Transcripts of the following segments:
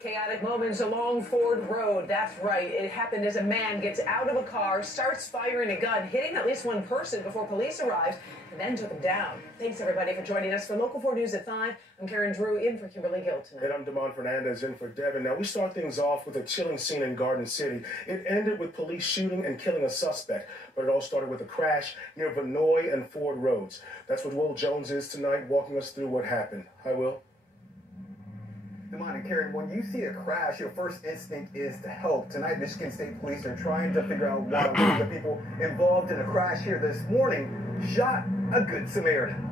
Chaotic moments along Ford Road. That's right. It happened as a man gets out of a car, starts firing a gun, hitting at least one person before police arrived, and then took him down. Thanks, everybody, for joining us for Local 4 News at 5. I'm Karen Drew, in for Kimberly Gill tonight. And I'm Damon Fernandez, in for Devin. Now, we start things off with a chilling scene in Garden City. It ended with police shooting and killing a suspect, but it all started with a crash near Vinoy and Ford Roads. That's what Will Jones is tonight, walking us through what happened. Hi, Will. Damon and Karen, when you see a crash, your first instinct is to help. Tonight, Michigan State Police are trying to figure out why one of the people involved in a crash here this morning shot a Good Samaritan.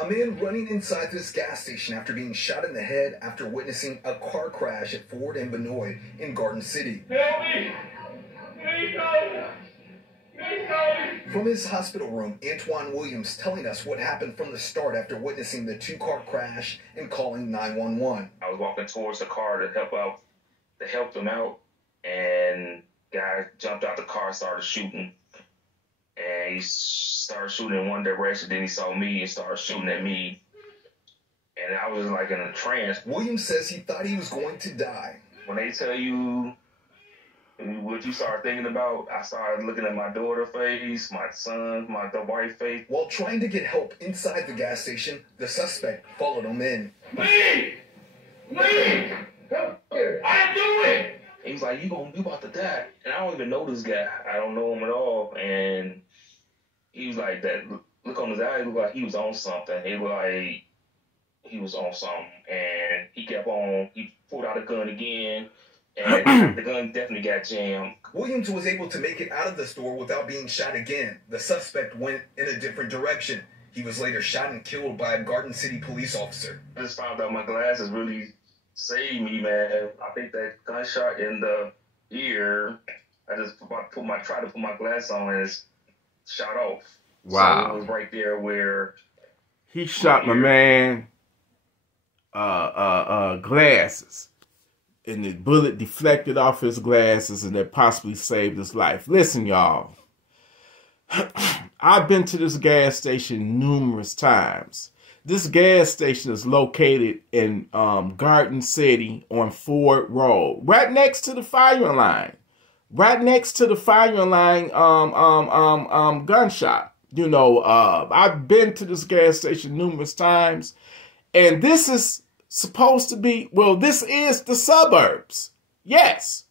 A man running inside this gas station after being shot in the head after witnessing a car crash at Ford and Vinoy in Garden City. Help me! Please help! From his hospital room, Antoine Williams telling us what happened from the start after witnessing the two-car crash and calling 911. I was walking towards the car to help them out, and guy jumped out the car, started shooting, and he started shooting in one direction. Then he saw me and started shooting at me, and I was like in a trance. Williams says he thought he was going to die. When they tell you what you start thinking about, I started looking at my daughter's face, my son, my wife face. While trying to get help inside the gas station, the suspect followed him in. Leave! Leave! I do it! He was like, you about to die. And I don't even know this guy. I don't know him at all. And he was like, that look on his eye, it looked like he was on something. It looked like he was on something. And he kept on, he pulled out a gun again. And the gun definitely got jammed. Williams was able to make it out of the store without being shot again. The suspect went in a different direction. He was later shot and killed by a Garden City police officer. I just found out my glasses really saved me, man. I think that gunshot in the ear, I just tried to put my glass on and it's shot off. Wow. So it was right there where he shot my man glasses. And the bullet deflected off his glasses and that possibly saved his life. Listen, y'all. I've been to this gas station numerous times. This gas station is located in Garden City on Ford Road. Right next to the firing line. Right next to the firing line gun shop. You know, I've been to this gas station numerous times. And this is supposed to be, well, this is the suburbs. Yes,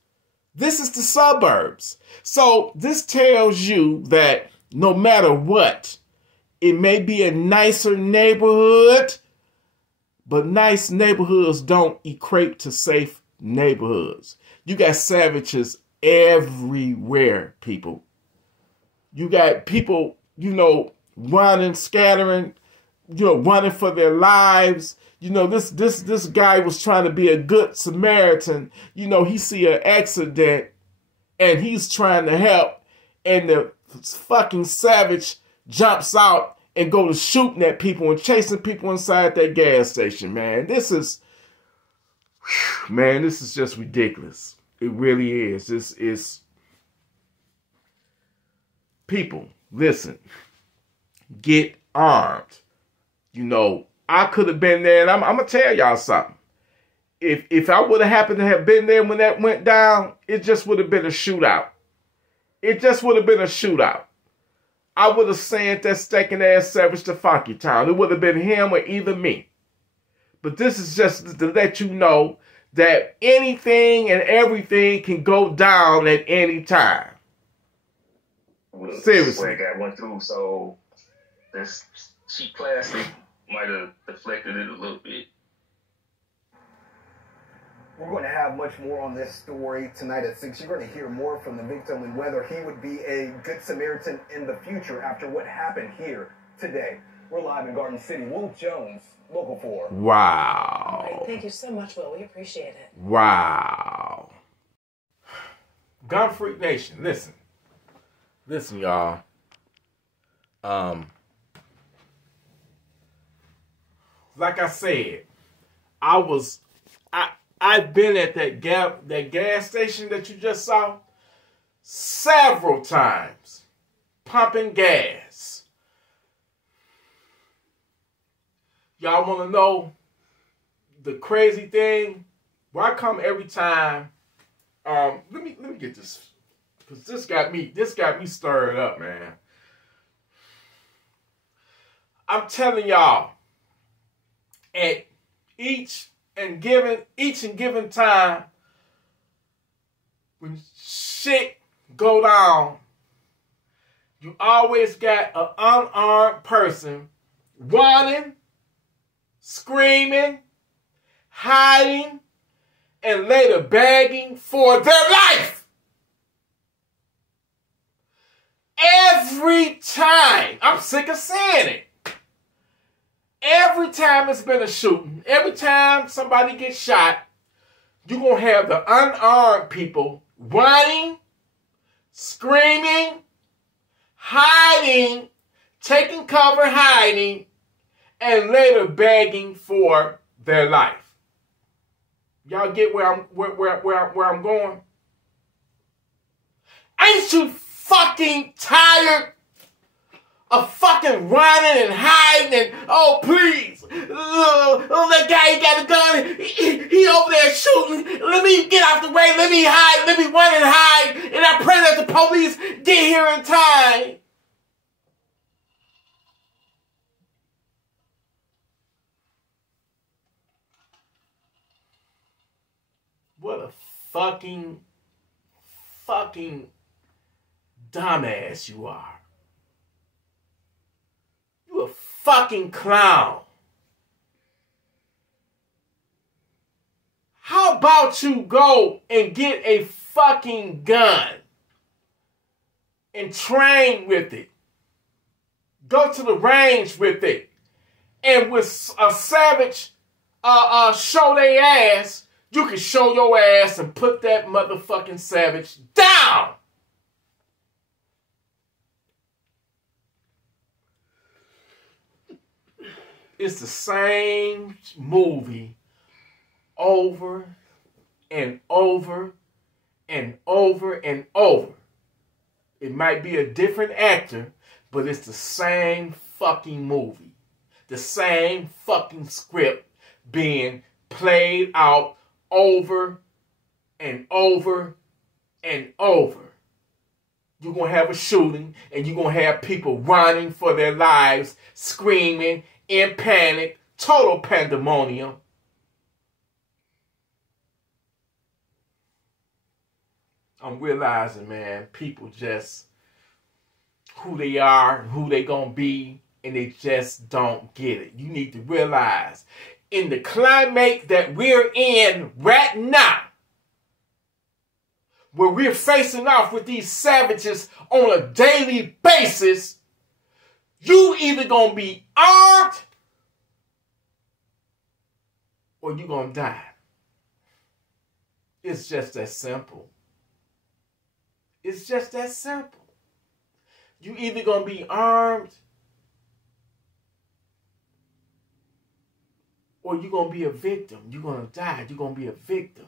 this is the suburbs. So this tells you that no matter what, it may be a nicer neighborhood, but nice neighborhoods don't equate to safe neighborhoods. You got savages everywhere, people. You got people, you know, running, scattering, you know, running for their lives. You know, this guy was trying to be a good Samaritan. You know, he see an accident and he's trying to help, and the fucking savage jumps out and go to shooting at people and chasing people inside that gas station, man. This is just ridiculous. It really is. This is, people, listen, get armed. You know, I could have been there, and I'm going to tell y'all something. If I would have happened to have been there when that went down, it just would have been a shootout. It just would have been a shootout. I would have sent that stinking ass savage to Funky Town. It would have been him or either me. But this is just to let you know that anything and everything can go down at any time. Seriously. What I went through, so this cheap plastic might have deflected it a little bit. We're going to have much more on this story tonight at 6. You're going to hear more from the victim and whether he would be a good Samaritan in the future after what happened here today. We're live in Garden City. Will Jones, Local 4. Wow. All right, thank you so much, Will. We appreciate it. Wow. Gunfreaknation, listen. Listen, y'all. Like I said, I've been at that gas station that you just saw several times, pumping gas. Y'all want to know the crazy thing, where I come every time, let me get this, because this got me stirred up, man. I'm telling y'all, at each and given time, when shit go down, you always got an unarmed person running, screaming, hiding, and later begging for their life. Every time. I'm sick of saying it. Every time it's been a shooting, every time somebody gets shot, you're going to have the unarmed people running, screaming, hiding, taking cover, hiding, and later begging for their life. Y'all get where I'm going? Ain't you fucking tired of fucking running and hiding and, oh, please, oh, that guy, he got a gun, he over there shooting, let me get out the way, let me hide, let me run and hide, and I pray that the police get here in time. What a fucking dumbass you are. You a fucking clown. How about you go and get a fucking gun and train with it? Go to the range with it. And with a savage show they ass, you can show your ass and put that motherfucking savage down. It's the same movie over and over and over and over. It might be a different actor, but it's the same fucking movie. The same fucking script being played out over and over and over. You're going to have a shooting and you're going to have people running for their lives, screaming, in panic, total pandemonium. I'm realizing, man, people just who they are and who they gonna be, and they just don't get it. You need to realize, in the climate that we're in right now, where we're facing off with these savages on a daily basis, you either gonna be armed or you gonna die. It's just that simple. It's just that simple. You either gonna be armed or you're gonna be a victim. You're gonna die. You're gonna be a victim.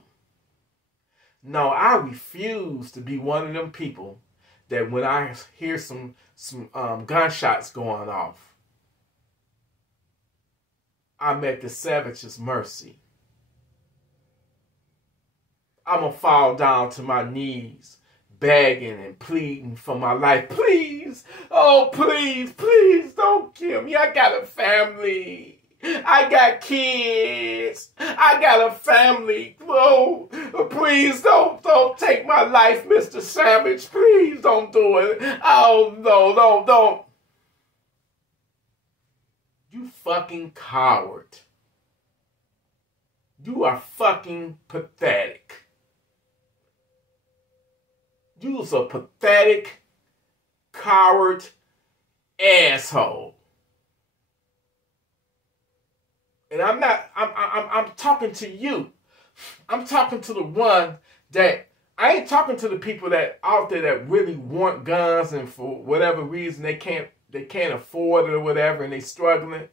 No, I refuse to be one of them people that when I hear some gunshots going off, I'm at the savage's mercy. I'm going to fall down to my knees, begging and pleading for my life. Please, oh, please, please don't kill me. I got a family. I got kids. I got a family. Oh, please don't take my life, Mr. Savage. Please don't do it. Oh, no, don't. You fucking coward. You are fucking pathetic. You's a pathetic, coward, asshole. And I'm talking to you. I'm talking to the one that, I ain't talking to the people that out there that really want guns and for whatever reason they can't afford it or whatever and they struggling,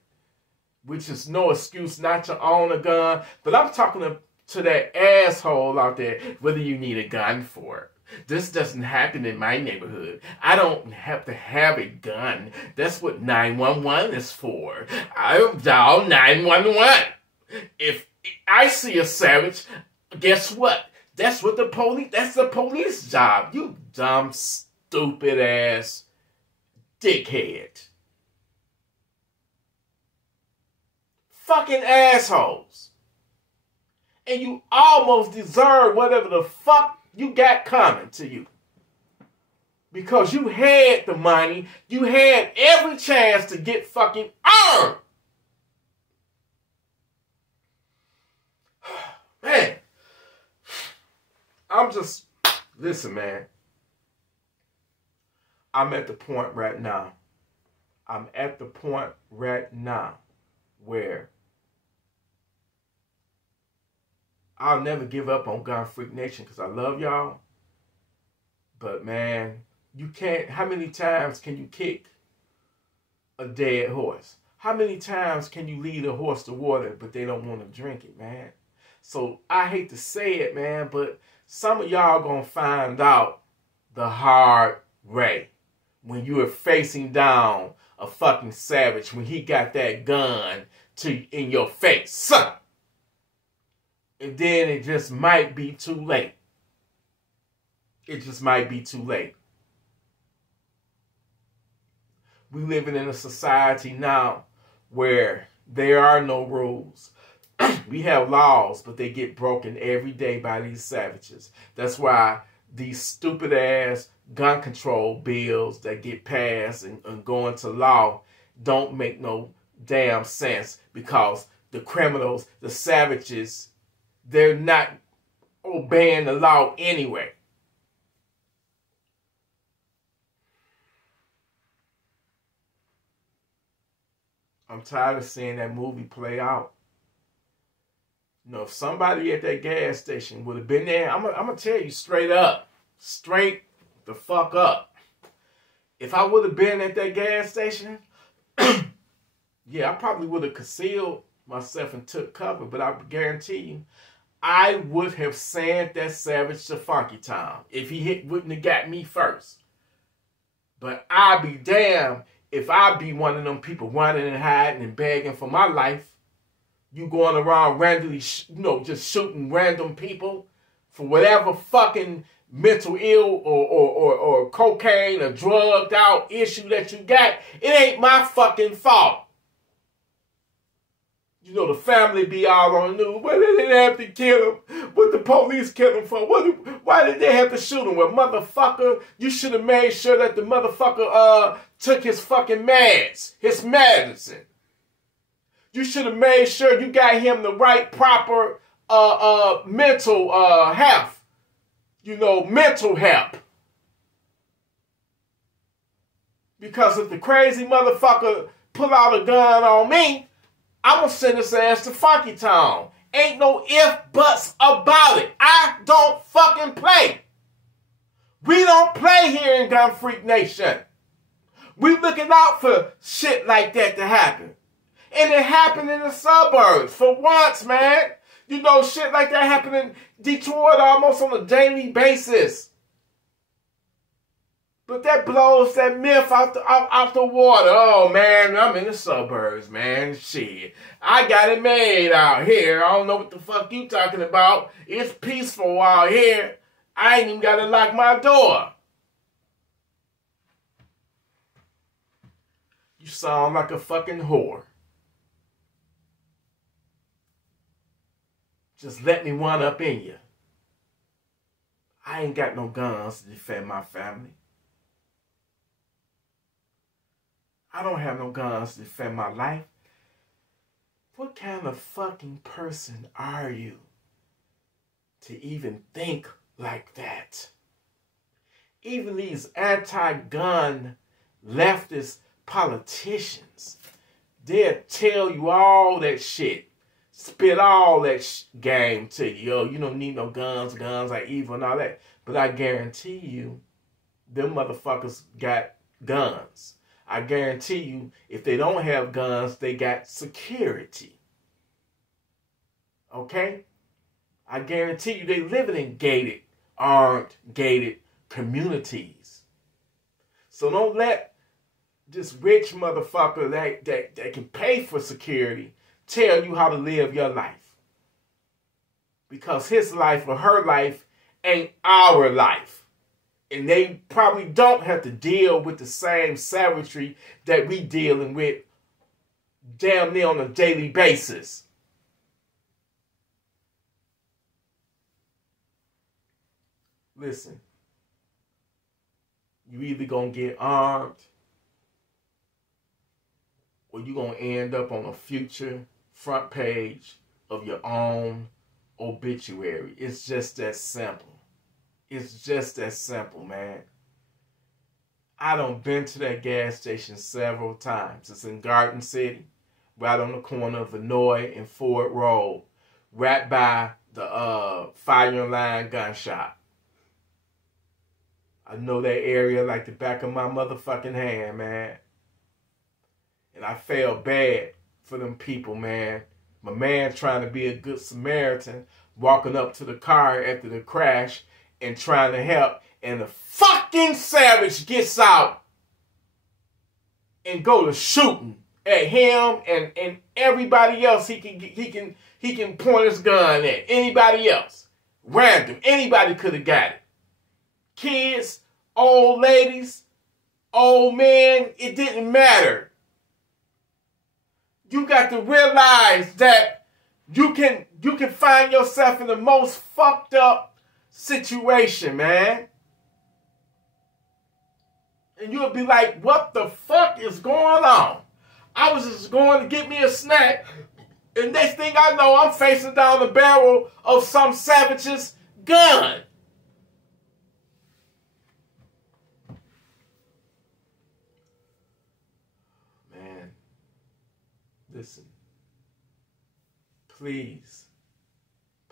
which is no excuse not to own a gun. But I'm talking to that asshole out there, whether you need a gun for it. This doesn't happen in my neighborhood. I don't have to have a gun. That's what 911 is for. I'll dial 911. If I see a savage. Guess what? That's the police job. You dumb, stupid ass dickhead. Fucking assholes. And you almost deserve whatever the fuck you got coming to you. Because you had the money. You had every chance to get fucking earned. Man. Listen, man. I'm at the point right now where I'll never give up on Gunfreaknation because I love y'all. But man, you can't, how many times can you kick a dead horse? How many times can you lead a horse to water but they don't want to drink it, man? So I hate to say it, man, but some of y'all gonna find out the hard way when you are facing down a fucking savage when he got that gun in your face. And then it just might be too late. It just might be too late. We living in a society now where there are no rules. We have laws, but they get broken every day by these savages. That's why these stupid ass gun control bills that get passed and go into law don't make no damn sense because the criminals, the savages, they're not obeying the law anyway. I'm tired of seeing that movie play out. You know, if somebody at that gas station would have been there, I'm gonna tell you straight up, straight the fuck up. If I would have been at that gas station, yeah, I probably would have concealed myself and took cover, but I guarantee you, I would have sent that savage to Funky Town if he wouldn't have got me first. But I'd be damned if I be one of them people running and hiding and begging for my life. You going around randomly, just shooting random people for whatever fucking mental ill or cocaine or drugged out issue that you got. It ain't my fucking fault. You know, the family be all on the news. Why did they have to kill him? What the police killed him for? Why did they have to shoot him? Well, motherfucker, you should have made sure that the motherfucker took his fucking meds, his medicine. You should have made sure you got him the right, proper mental health. You know, mental help. Because if the crazy motherfucker pull out a gun on me, I'm going to send his ass to Funky Town. Ain't no ifs, buts about it. I don't fucking play. We don't play here in Gunfreak Nation. We looking out for shit like that to happen. And it happened in the suburbs for once, man. You know, shit like that happened in Detroit almost on a daily basis. But that blows that myth out the water. Oh, man, I'm in the suburbs, man. Shit. I got it made out here. I don't know what the fuck you talking about. It's peaceful out here. I ain't even got to lock my door. You sound like a fucking whore. Just let me one up in you. I ain't got no guns to defend my family. I don't have no guns to defend my life. What kind of fucking person are you to even think like that? Even these anti-gun leftist politicians, they'll tell you all that shit. Spit all that game to you. Yo, you don't need no guns. Guns are evil and all that. But I guarantee you, them motherfuckers got guns. I guarantee you, if they don't have guns, they got security. Okay? I guarantee you, they living in gated, armed, gated communities. So don't let this rich motherfucker that can pay for security tell you how to live your life. because his life or her life ain't our life. And they probably don't have to deal with the same savagery that we dealing with damn near on a daily basis. Listen, you either gonna get armed or you gonna end up on a future front page of your own obituary. It's just that simple. It's just that simple, man. I done been to that gas station several times. It's in Garden City, right on the corner of Vinoy and Ford Road, right by the firing line gun shop. I know that area like the back of my motherfucking hand, man. And I felt bad for them people, man. My man trying to be a good Samaritan, walking up to the car after the crash and trying to help. And the fucking savage gets out and go to shooting at him and everybody else he can point his gun at. Anybody else. Random. Anybody could have got it. Kids, old ladies, old men, it didn't matter. You got to realize that you can find yourself in the most fucked up situation, man. And you'll be like, what the fuck is going on? I was just going to get me a snack, and next thing I know, I'm facing down the barrel of some savage's gun. Man, listen. Please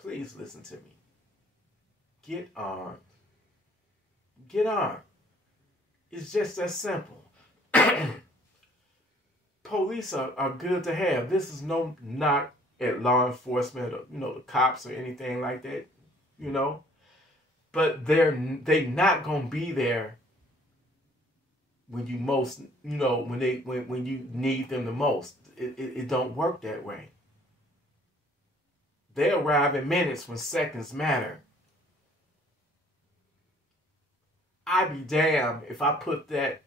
listen to me. Get armed. Get armed. It's just that simple. Police are good to have. This is no knock at law enforcement or, the cops or anything like that, But they not gonna be there when you most, when you need them the most. It don't work that way. They arrive in minutes when seconds matter. I'd be damned if I put that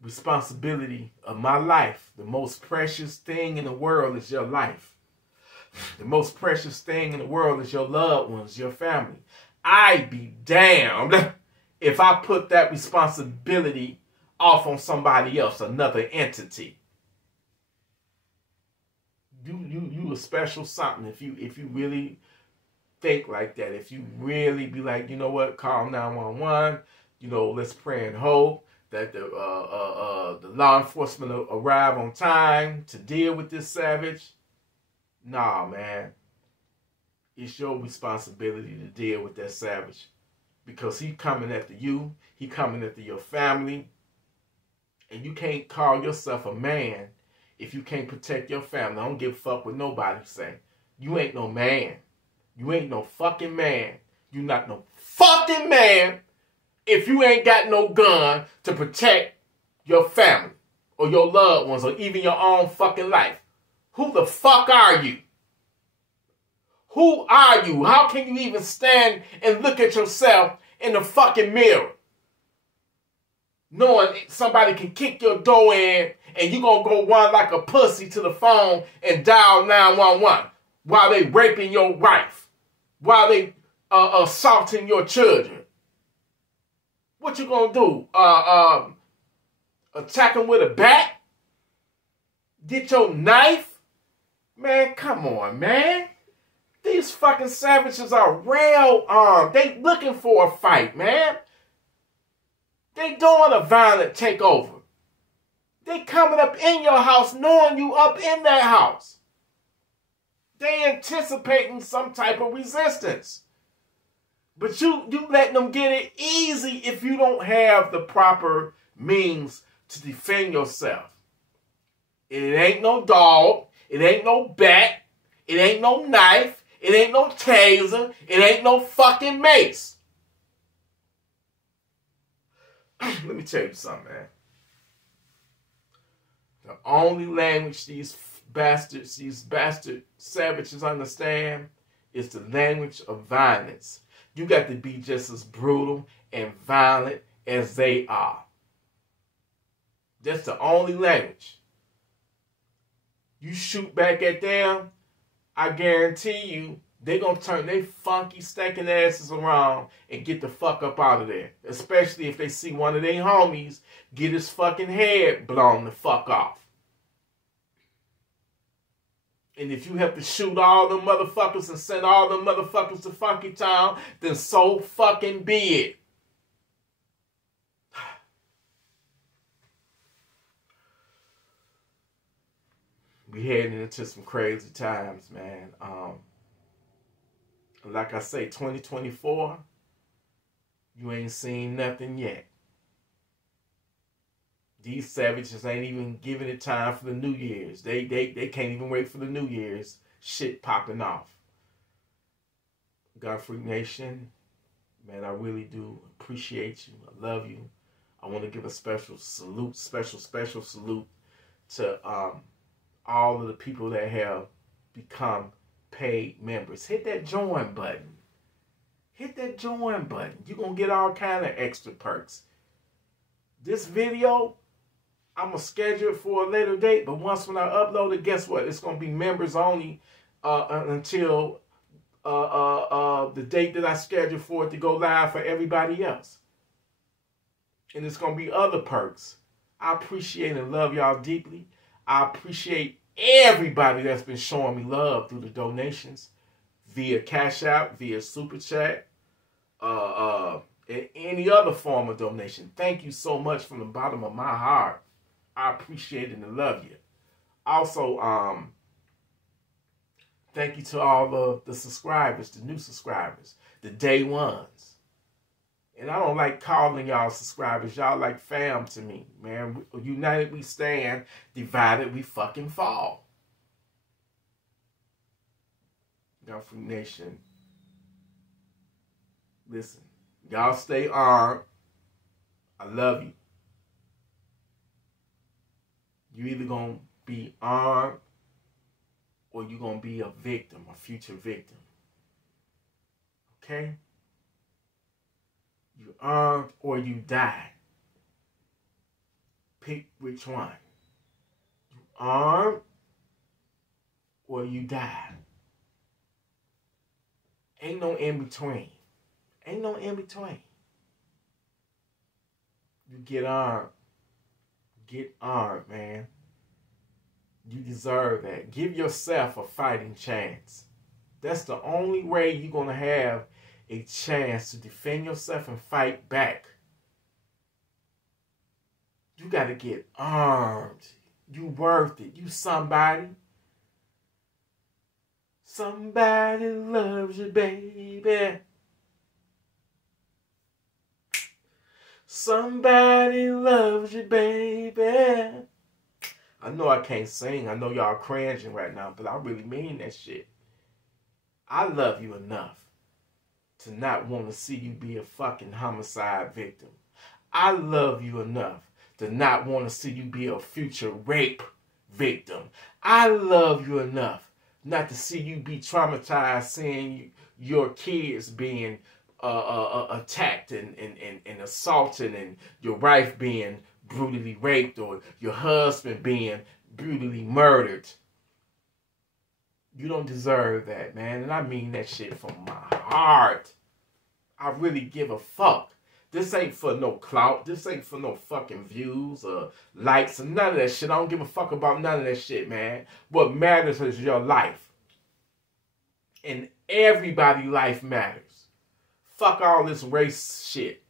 responsibility of my life. The most precious thing in the world is your life. The most precious thing in the world is your loved ones, your family. I'd be damned if I put that responsibility off on somebody else, another entity. You a special something if you really think like that. If you really be like, you know what, call 911. Let's pray and hope that the law enforcement will arrive on time to deal with this savage. Nah, man. It's your responsibility to deal with that savage. Because he coming after you. He coming after your family. And you can't call yourself a man if you can't protect your family. I don't give a fuck what nobody say. You ain't no man. You ain't no fucking man. You not no fucking man if you ain't got no gun to protect your family or your loved ones or even your own fucking life. Who the fuck are you? Who are you? How can you even stand and look at yourself in the fucking mirror? Knowing somebody can kick your door in and you gonna go run like a pussy to the phone and dial 911 while they raping your wife, while they assaulting your children. What you gonna do? Attack them with a bat? Get your knife? Man, come on, man. These fucking savages are rail armed. They looking for a fight, man. They doing a violent takeover. They coming up in your house knowing you up in that house. They anticipating some type of resistance. But you letting them get it easy if you don't have the proper means to defend yourself. It ain't no dog. It ain't no bat. It ain't no knife. It ain't no taser. It ain't no fucking mace. Let me tell you something, man. The only language these bastard savages understand It's the language of violence. You got to be just as brutal and violent as they are. That's the only language. You shoot back at them, I guarantee you, they're going to turn their funky, stinking asses around and get the fuck up out of there. Especially if they see one of their homies get his fucking head blown the fuck off. And if you have to shoot all them motherfuckers and send all them motherfuckers to Funky Town, then so fucking be it. We heading into some crazy times, man. Like I say, 2024, you ain't seen nothing yet. These savages ain't even giving it time for the New Year's. They can't even wait for the New Year's shit popping off. Gunfreak Nation, man, I really do appreciate you. I love you. I want to give a special salute, special salute to all of the people that have become paid members. Hit that join button. Hit that join button. You're going to get all kind of extra perks. This video, I'm going to schedule it for a later date, but once when I upload it, guess what? It's going to be members only until the date that I scheduled for it to go live for everybody else. And it's going to be other perks. I appreciate and love y'all deeply. I appreciate everybody that's been showing me love through the donations via Cash App, via Super Chat, and any other form of donation. Thank you so much from the bottom of my heart. I appreciate it and love you. Also, thank you to all the subscribers, the new subscribers, the day ones. And I don't like calling y'all subscribers. Y'all like fam to me, man. United we stand, divided we fucking fall. Gunfreak Nation, listen. Y'all stay armed. I love you. You either gonna be armed or you're gonna be a victim, a future victim. Okay? You armed or you die. Pick which one. You armed or you die. Ain't no in between. Ain't no in between. You get armed. Get armed, man. You deserve that. Give yourself a fighting chance. That's the only way you're going to have a chance to defend yourself and fight back. You got to get armed. You worth it. You somebody. Somebody loves you, baby. Somebody loves you, baby. I know I can't sing. I know y'all cringing right now, but I really mean that shit. I love you enough to not want to see you be a fucking homicide victim. I love you enough to not want to see you be a future rape victim. I love you enough not to see you be traumatized seeing your kids being attacked and assaulted and your wife being brutally raped or your husband being brutally murdered. You don't deserve that, man. And I mean that shit from my heart. I really give a fuck. This ain't for no clout. This ain't for no fucking views or likes or none of that shit. I don't give a fuck about none of that shit, man. What matters is your life. And everybody's life matters. Fuck all this race shit.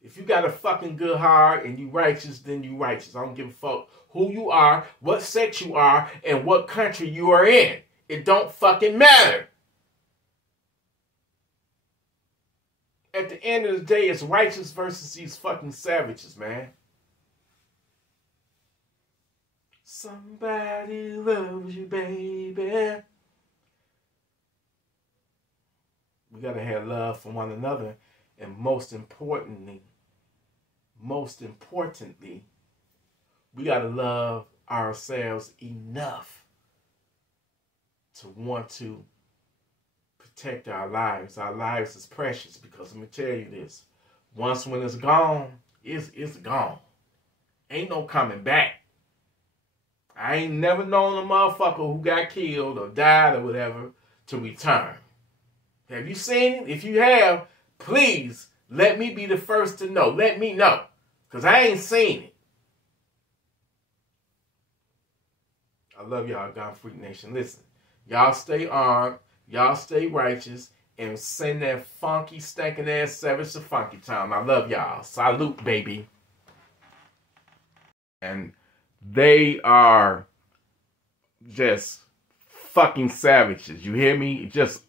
If you got a fucking good heart and you righteous, then you righteous. I don't give a fuck who you are, what sex you are, and what country you are in. It don't fucking matter. At the end of the day, it's righteous versus these fucking savages, man. Somebody loves you, baby. We gotta have love for one another. And most importantly, we gotta love ourselves enough to want to protect our lives. Our lives is precious because let me tell you this. Once when it's gone, it's gone. Ain't no coming back. I ain't never known a motherfucker who got killed or died or whatever to return. Have you seen it? If you have, please let me be the first to know. Let me know. Because I ain't seen it. I love y'all, Gunfreaknation. Listen, y'all stay armed. Y'all stay righteous. And send that funky, stinking ass Savage to Funky Town. I love y'all. Salute, baby. And they are just fucking savages. You hear me? Just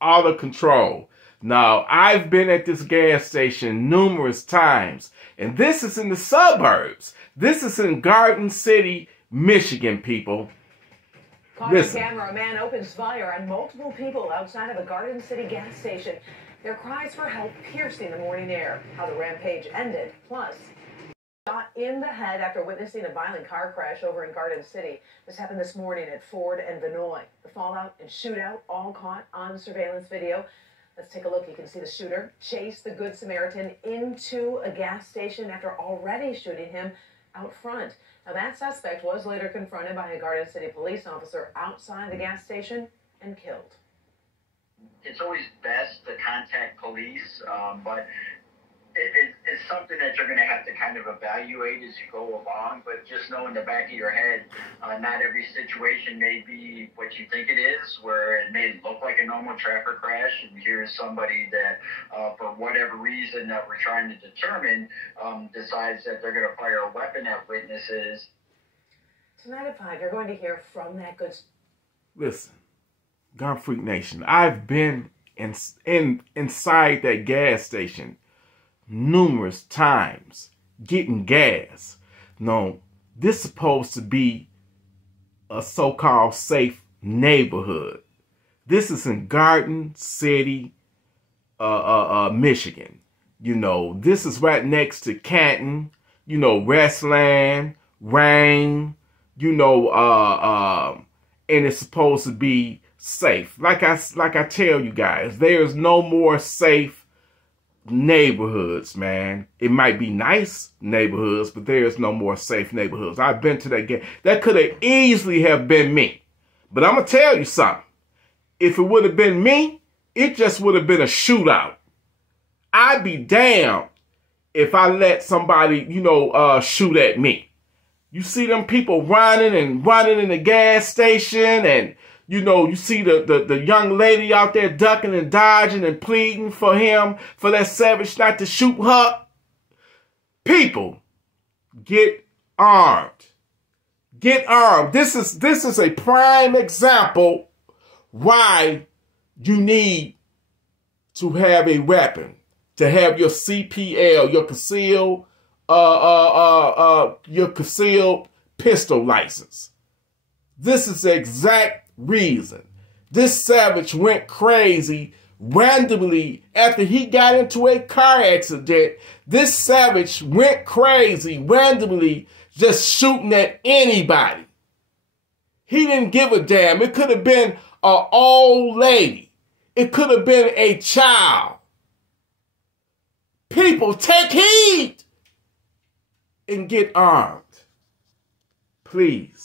out of control. Now, I've been at this gas station numerous times. And this is in the suburbs. This is in Garden City, Michigan, people. Caught on camera, a man opens fire on multiple people outside of a Garden City gas station. Their cries for help piercing the morning air. How the rampage ended. Plus, shot in the head after witnessing a violent car crash over in Garden City. This happened this morning at Ford and Vinoy. The fallout and shootout all caught on surveillance video. Let's take a look. You can see the shooter chase the Good Samaritan into a gas station after already shooting him out front. Now, that suspect was later confronted by a Garden City police officer outside the gas station and killed. It's always best to contact police, but it's something that you're going to have to kind of evaluate as you go along. But just know in the back of your head, not every situation may be what you think it is, where it may look like a normal traffic crash, and here's somebody that, for whatever reason that we're trying to determine, decides that they're going to fire a weapon at witnesses. Tonight at 5, you're going to hear from that good... Listen, Gunfreak Nation, I've been inside that gas station numerous times getting gas. No, this is supposed to be a so-called safe neighborhood. This is in Garden City, Michigan. You know, this is right next to Canton, you know, Westland, Rain, you know, and it's supposed to be safe. Like I tell you guys, there's no more safe neighborhoods, man. It might be nice neighborhoods, but there's no more safe neighborhoods. I've been to that game. That could have easily have been me. But I'm going to tell you something. If it would have been me, it just would have been a shootout. I'd be damned if I let somebody, you know, shoot at me. You see them people running in the gas station, and you know, you see the young lady out there ducking and dodging and pleading for that savage not to shoot her. People, get armed. Get armed. This is a prime example why you need to have a weapon, to have your CPL, your concealed pistol license. This is the exact reason. This savage went crazy randomly after he got into a car accident. This savage went crazy randomly just shooting at anybody. He didn't give a damn. It could have been an old lady. It could have been a child. People, take heed and get armed. Please.